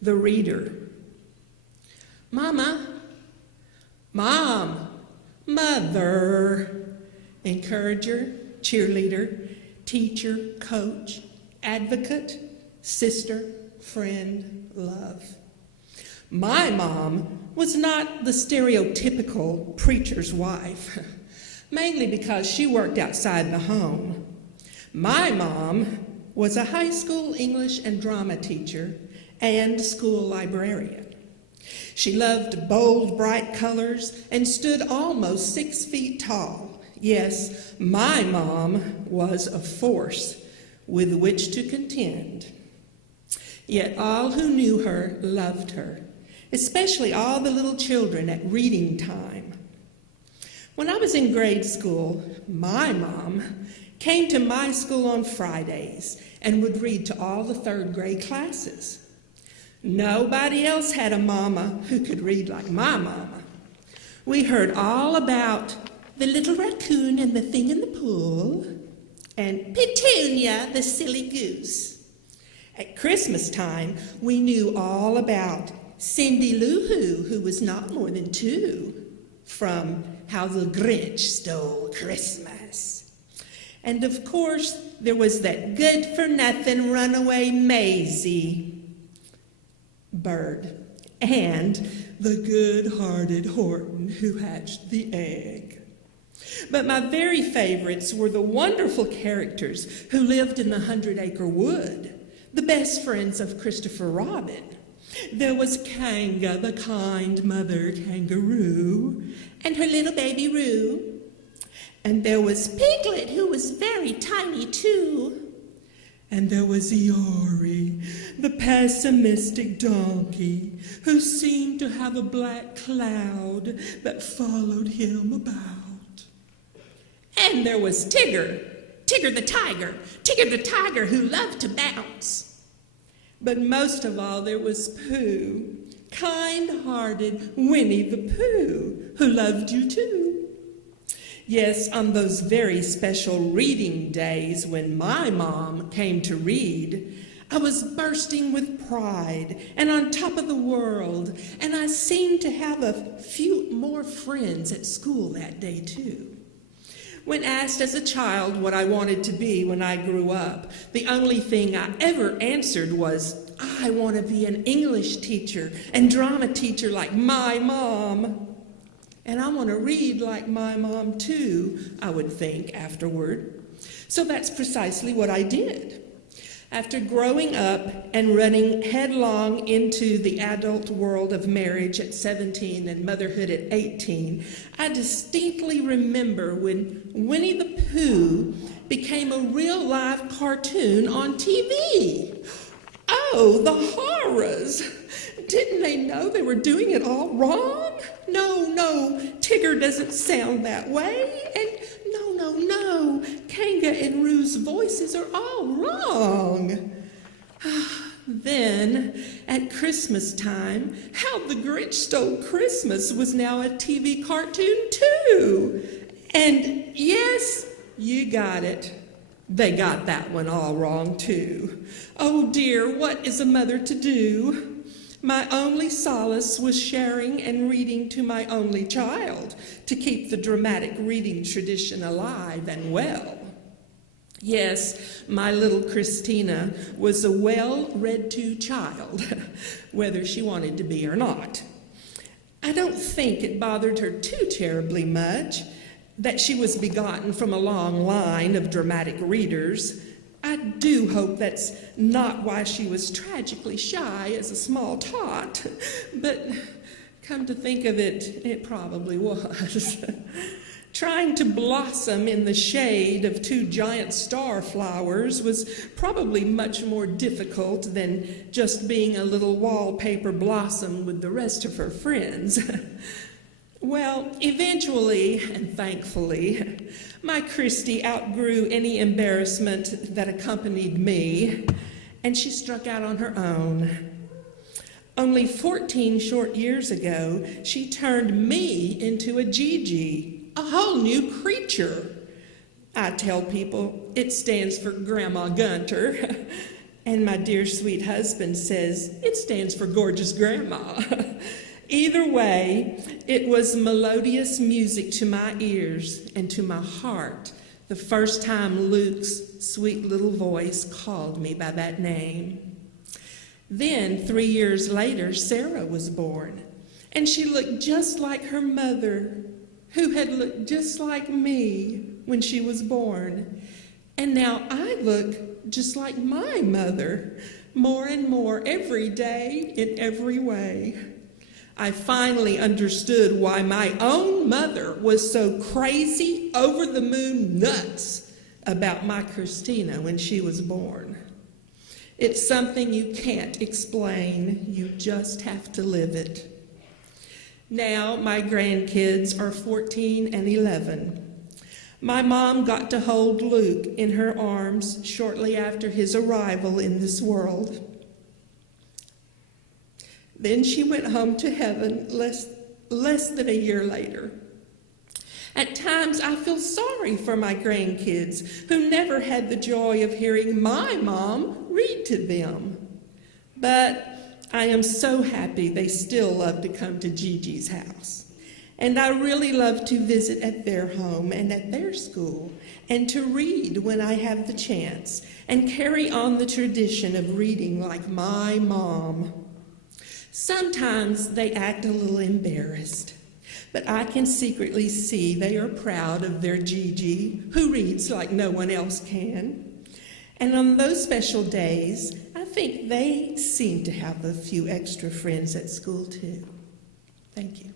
The reader. Mama, Mom, Mother. Encourager, cheerleader, teacher, coach, advocate, sister, friend, love. My mom was not the stereotypical preacher's wife, mainly because she worked outside the home. My mom was a high school English and drama teacher and school librarian. She loved bold, bright colors and stood almost 6 feet tall. Yes, my mom was a force with which to contend. Yet all who knew her loved her, especially all the little children at reading time. When I was in grade school, my mom came to my school on Fridays and would read to all the 3rd grade classes. Nobody else had a mama who could read like my mama. We heard all about the little raccoon and the thing in the pool, and Petunia, the silly goose. At Christmas time, we knew all about Cindy Lou Who, who was not more than 2, from How the Grinch Stole Christmas. And of course, there was that good-for-nothing runaway Maisie bird, and the good-hearted Horton who hatched the egg. But my very favorites were the wonderful characters who lived in the 100-acre wood, the best friends of Christopher Robin. There was Kanga, the kind mother kangaroo, and her little baby Roo. And there was Piglet, who was very tiny too. And there was Eeyore, the pessimistic donkey, who seemed to have a black cloud that followed him about. And there was Tigger, Tigger the tiger who loved to bounce. But most of all, there was Pooh, kind-hearted Winnie the Pooh, who loved you too. Yes, on those very special reading days when my mom came to read, I was bursting with pride and on top of the world, and I seemed to have a few more friends at school that day too. When asked as a child what I wanted to be when I grew up, the only thing I ever answered was, I want to be an English teacher and drama teacher like my mom. And I want to read like my mom too, I would think afterward. So that's precisely what I did. After growing up and running headlong into the adult world of marriage at 17 and motherhood at 18, I distinctly remember when Winnie the Pooh became a real-life cartoon on TV. Oh, the horrors! Didn't they know they were doing it all wrong? No, Tigger doesn't sound that way. And no, Kanga and Roo's voices are all wrong. Then, at Christmas time, How the Grinch Stole Christmas was now a TV cartoon too. And yes, you got it. They got that one all wrong too. Oh dear, what is a mother to do? My only solace was sharing and reading to my only child to keep the dramatic reading tradition alive and well. Yes, my little Christina was a well-read-to child, whether she wanted to be or not. I don't think it bothered her too terribly much that she was begotten from a long line of dramatic readers. I do hope that's not why she was tragically shy as a small tot, but come to think of it, it probably was. Trying to blossom in the shade of 2 giant star flowers was probably much more difficult than just being a little wallpaper blossom with the rest of her friends. Well, eventually, and thankfully, my Christy outgrew any embarrassment that accompanied me, and she struck out on her own. Only 14 short years ago, she turned me into a Gigi, a whole new creature. I tell people it stands for Grandma Gunter, And my dear sweet husband says it stands for Gorgeous Grandma. Either way, it was melodious music to my ears and to my heart the first time Luke's sweet little voice called me by that name. Then, 3 years later, Sarah was born, and she looked just like her mother, who had looked just like me when she was born. And now I look just like my mother, more and more every day in every way. I finally understood why my own mother was so crazy, over-the-moon nuts about my Christina when she was born. It's something you can't explain. You just have to live it. Now my grandkids are 14 and 11. My mom got to hold Luke in her arms shortly after his arrival in this world. Then she went home to heaven less than a year later. At times, I feel sorry for my grandkids who never had the joy of hearing my mom read to them. But I am so happy they still love to come to Gigi's house. And I really love to visit at their home and at their school, and to read when I have the chance, and carry on the tradition of reading like my mom. Sometimes they act a little embarrassed, but I can secretly see they are proud of their Gigi, who reads like no one else can. And on those special days, I think they seem to have a few extra friends at school too. Thank you.